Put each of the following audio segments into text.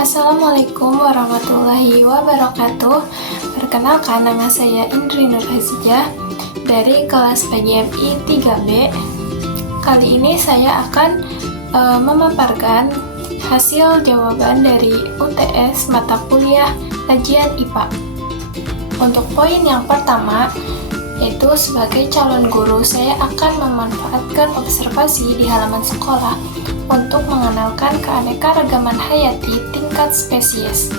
Assalamualaikum warahmatullahi wabarakatuh. Perkenalkan, nama saya Indri Nurhazijah dari kelas PGMI 3B. Kali ini saya akan memaparkan hasil jawaban dari UTS mata kuliah kajian IPA. Untuk poin yang pertama, yaitu sebagai calon guru, saya akan memanfaatkan observasi di halaman sekolah untuk mengenalkan keanekaragaman hayati tingkat spesies.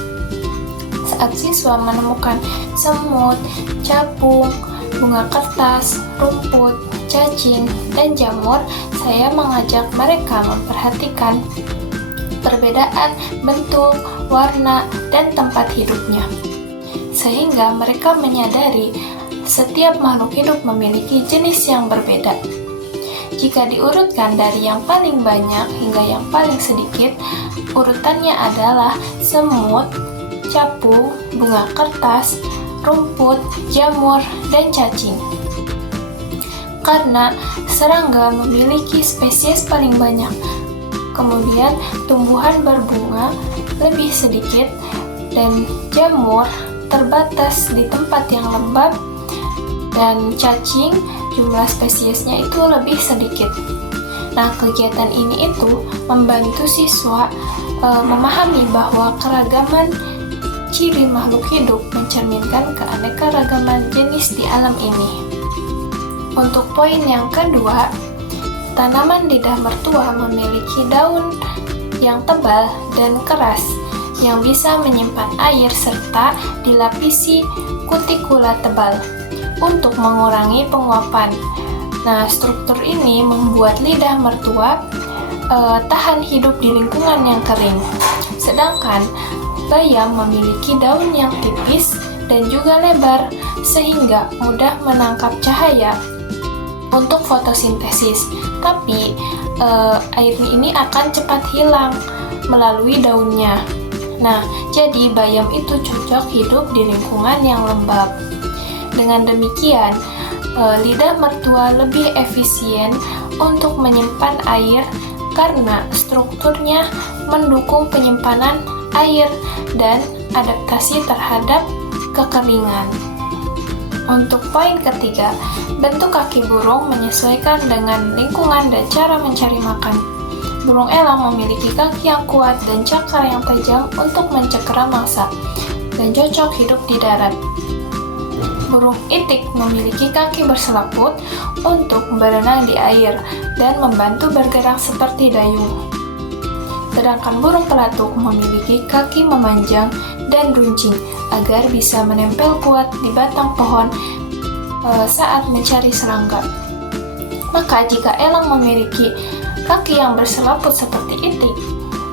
Saat siswa menemukan semut, capung, bunga kertas, rumput, cacing, dan jamur, saya mengajak mereka memperhatikan perbedaan bentuk, warna, dan tempat hidupnya, sehingga mereka menyadari setiap makhluk hidup memiliki jenis yang berbeda. Jika diurutkan dari yang paling banyak hingga yang paling sedikit, urutannya adalah semut, capung, bunga kertas, rumput, jamur, dan cacing. Karena serangga memiliki spesies paling banyak, kemudian tumbuhan berbunga lebih sedikit, dan jamur terbatas di tempat yang lembab, dan cacing jumlah spesiesnya itu lebih sedikit. Nah, kegiatan ini itu membantu siswa memahami bahwa keragaman ciri makhluk hidup mencerminkan keanekaragaman jenis di alam ini. Untuk poin yang kedua, tanaman lidah mertua memiliki daun yang tebal dan keras yang bisa menyimpan air serta dilapisi kutikula tebal untuk mengurangi penguapan. Nah, struktur ini membuat lidah mertua tahan hidup di lingkungan yang kering. Sedangkan bayam memiliki daun yang tipis dan juga lebar sehingga mudah menangkap cahaya untuk fotosintesis. Tapi air ini akan cepat hilang melalui daunnya. Nah, jadi bayam itu cocok hidup di lingkungan yang lembab. Dengan demikian, lidah mertua lebih efisien untuk menyimpan air karena strukturnya mendukung penyimpanan air dan adaptasi terhadap kekeringan. Untuk poin ketiga, bentuk kaki burung menyesuaikan dengan lingkungan dan cara mencari makan. Burung elang memiliki kaki yang kuat dan cakar yang tajam untuk mencengkeram mangsa dan cocok hidup di darat. Burung itik memiliki kaki berselaput untuk berenang di air dan membantu bergerak seperti dayung. Sedangkan burung pelatuk memiliki kaki memanjang dan runcing agar bisa menempel kuat di batang pohon saat mencari serangga. Maka jika elang memiliki kaki yang berselaput seperti itik,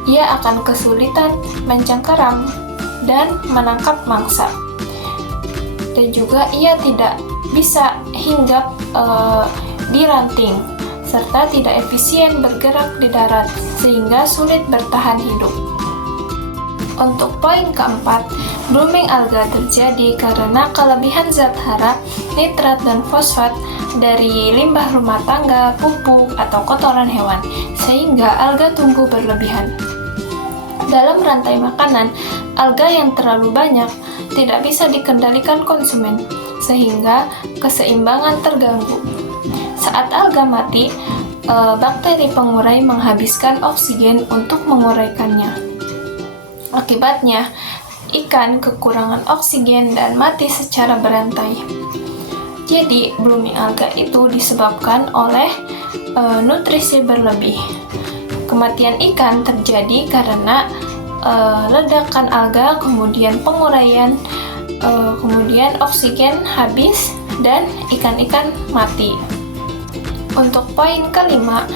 ia akan kesulitan mencengkeram dan menangkap mangsa. Dan juga ia tidak bisa hinggap di ranting, serta tidak efisien bergerak di darat, sehingga sulit bertahan hidup. Untuk poin keempat, blooming alga terjadi karena kelebihan zat hara, nitrat, dan fosfat dari limbah rumah tangga, pupuk, atau kotoran hewan, sehingga alga tumbuh berlebihan. Dalam rantai makanan, alga yang terlalu banyak tidak bisa dikendalikan konsumen, sehingga keseimbangan terganggu. Saat alga mati, bakteri pengurai menghabiskan oksigen untuk menguraikannya. Akibatnya, ikan kekurangan oksigen dan mati secara berantai. Jadi, blooming alga itu disebabkan oleh nutrisi berlebih. Kematian ikan terjadi karena ledakan alga, kemudian penguraian, kemudian oksigen habis, dan ikan-ikan mati. Untuk poin kelima,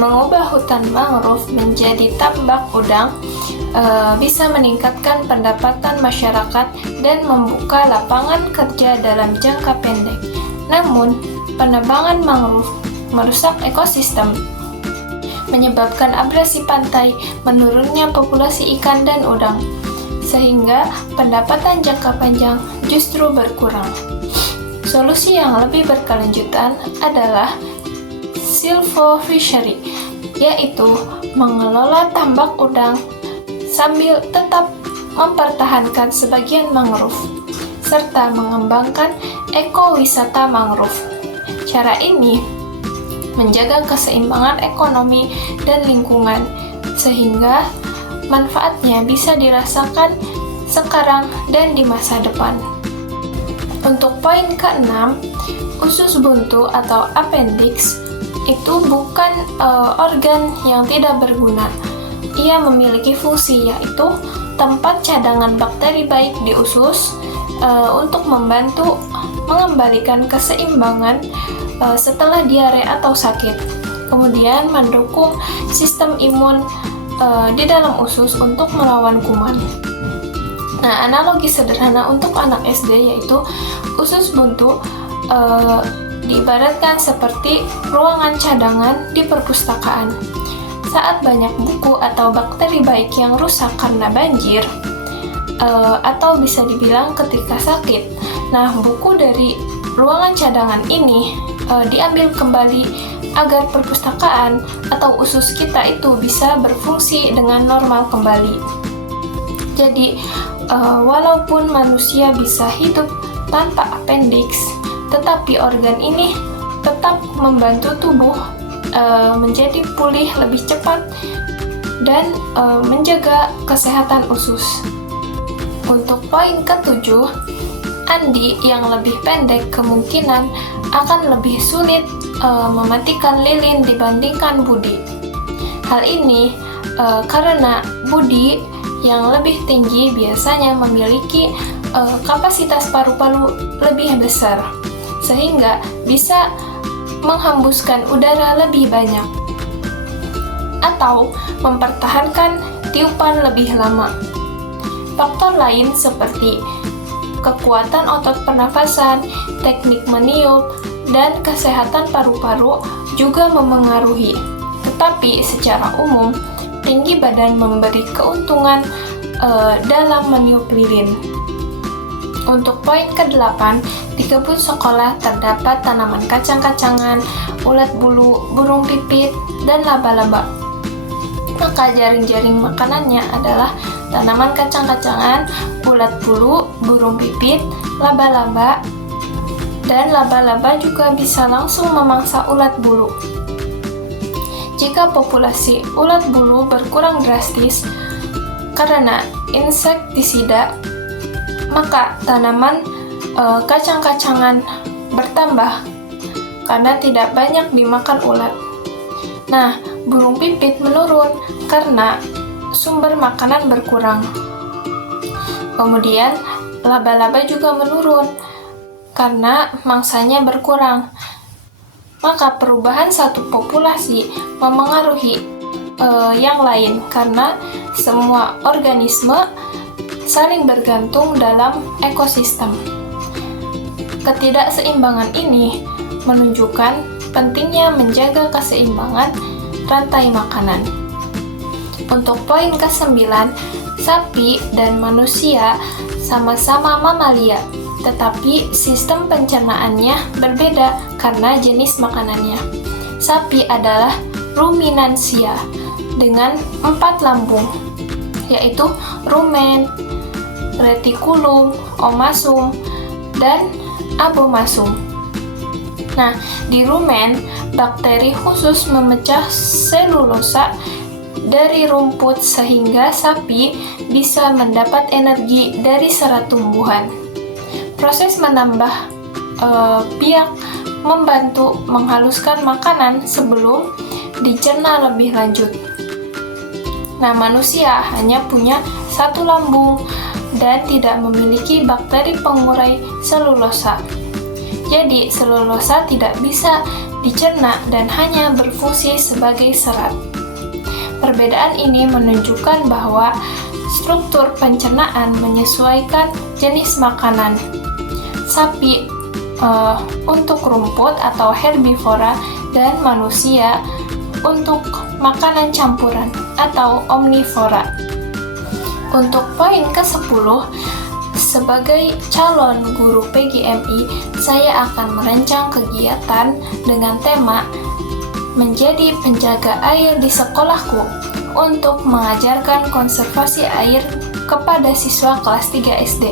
mengubah hutan mangrove menjadi tambak udang bisa meningkatkan pendapatan masyarakat dan membuka lapangan kerja dalam jangka pendek. Namun, penebangan mangrove merusak ekosistem, menyebabkan abrasi pantai, menurunnya populasi ikan dan udang, sehingga pendapatan jangka panjang justru berkurang. Solusi yang lebih berkelanjutan adalah silvofishery, yaitu mengelola tambak udang sambil tetap mempertahankan sebagian mangrove, serta mengembangkan ekowisata mangrove. Cara ini menjaga keseimbangan ekonomi dan lingkungan, sehingga manfaatnya bisa dirasakan sekarang dan di masa depan. Untuk poin ke-6, usus buntu atau appendix itu bukan organ yang tidak berguna. Ia memiliki fungsi, yaitu tempat cadangan bakteri baik di usus untuk membantu mengembalikan keseimbangan setelah diare atau sakit. Kemudian mendukung sistem imun di dalam usus untuk melawan kuman. Nah, analogi sederhana untuk anak SD yaitu usus buntu diibaratkan seperti ruangan cadangan di perpustakaan. Saat banyak buku atau bakteri baik yang rusak karena banjir, atau bisa dibilang ketika sakit, nah buku dari ruangan cadangan ini diambil kembali agar perpustakaan atau usus kita itu bisa berfungsi dengan normal kembali. Jadi, walaupun manusia bisa hidup tanpa appendix, tetapi organ ini tetap membantu tubuh menjadi pulih lebih cepat dan menjaga kesehatan usus. Untuk poin ke-7, Andi yang lebih pendek kemungkinan akan lebih sulit mematikan lilin dibandingkan Budi. Hal ini karena Budi yang lebih tinggi biasanya memiliki kapasitas paru-paru lebih besar, sehingga bisa menghembuskan udara lebih banyak atau mempertahankan tiupan lebih lama. Faktor lain seperti kekuatan otot pernafasan, teknik meniup, dan kesehatan paru-paru juga memengaruhi. Tetapi secara umum, tinggi badan memberi keuntungan dalam meniup lilin. Untuk poin ke-8, di kebun sekolah terdapat tanaman kacang-kacangan, ulat bulu, burung pipit, dan laba-laba. Maka jaring-jaring makanannya adalah tanaman kacang-kacangan, ulat bulu, burung pipit, laba-laba, dan laba-laba juga bisa langsung memangsa ulat bulu. Jika populasi ulat bulu berkurang drastis karena insektisida, maka tanaman kacang-kacangan bertambah karena tidak banyak dimakan ulat. Nah, burung pipit menurun karena sumber makanan berkurang. Kemudian, laba-laba juga menurun karena mangsanya berkurang. Maka perubahan satu populasi memengaruhi yang lain karena semua organisme saling bergantung dalam ekosistem. Ketidakseimbangan ini menunjukkan pentingnya menjaga keseimbangan rantai makanan. Untuk poin ke-9, sapi dan manusia sama-sama mamalia, tetapi sistem pencernaannya berbeda karena jenis makanannya. Sapi adalah ruminansia dengan 4 lambung, yaitu rumen, retikulum, omasum, dan abomasum. Nah, di rumen, bakteri khusus memecah selulosa dari rumput sehingga sapi bisa mendapat energi dari serat tumbuhan. Proses menambah biak membantu menghaluskan makanan sebelum dicerna lebih lanjut. Nah, manusia hanya punya 1 lambung dan tidak memiliki bakteri pengurai selulosa. Jadi, selulosa tidak bisa dicerna dan hanya berfungsi sebagai serat. Perbedaan ini menunjukkan bahwa struktur pencernaan menyesuaikan jenis makanan. Sapi untuk rumput atau herbivora dan manusia untuk makanan campuran atau omnivora. Untuk poin ke-10, sebagai calon guru PGMI, saya akan merancang kegiatan dengan tema menjadi penjaga air di sekolahku untuk mengajarkan konservasi air kepada siswa kelas 3 SD.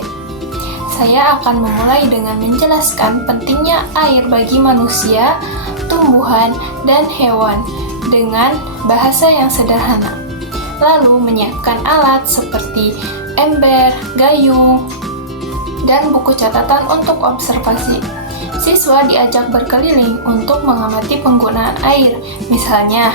Saya akan memulai dengan menjelaskan pentingnya air bagi manusia, tumbuhan, dan hewan dengan bahasa yang sederhana. Lalu menyiapkan alat seperti ember, gayung, dan buku catatan untuk observasi. Siswa diajak berkeliling untuk mengamati penggunaan air, misalnya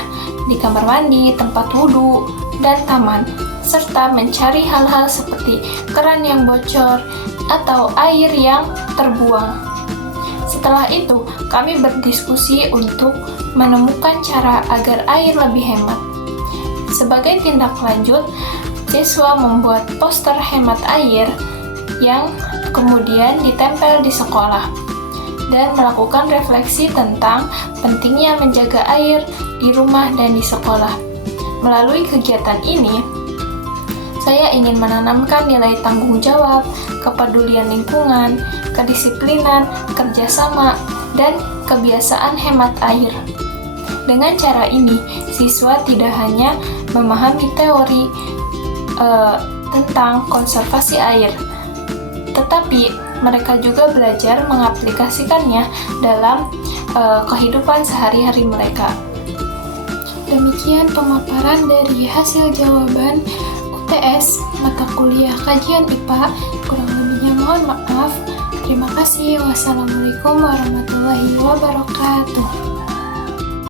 di kamar mandi, tempat wudhu, dan taman, serta mencari hal-hal seperti keran yang bocor atau air yang terbuang. Setelah itu, kami berdiskusi untuk menemukan cara agar air lebih hemat. Sebagai tindak lanjut, siswa membuat poster hemat air yang kemudian ditempel di sekolah dan melakukan refleksi tentang pentingnya menjaga air di rumah dan di sekolah. Melalui kegiatan ini, saya ingin menanamkan nilai tanggung jawab, kepedulian lingkungan, kedisiplinan, kerjasama, dan kebiasaan hemat air. Dengan cara ini, siswa tidak hanya memahami teori tentang konservasi air, tetapi mereka juga belajar mengaplikasikannya dalam kehidupan sehari-hari mereka. Demikian pemaparan dari hasil jawaban UTS mata kuliah kajian IPA. Kurang lebihnya mohon maaf. Terima kasih. Wassalamualaikum warahmatullahi wabarakatuh.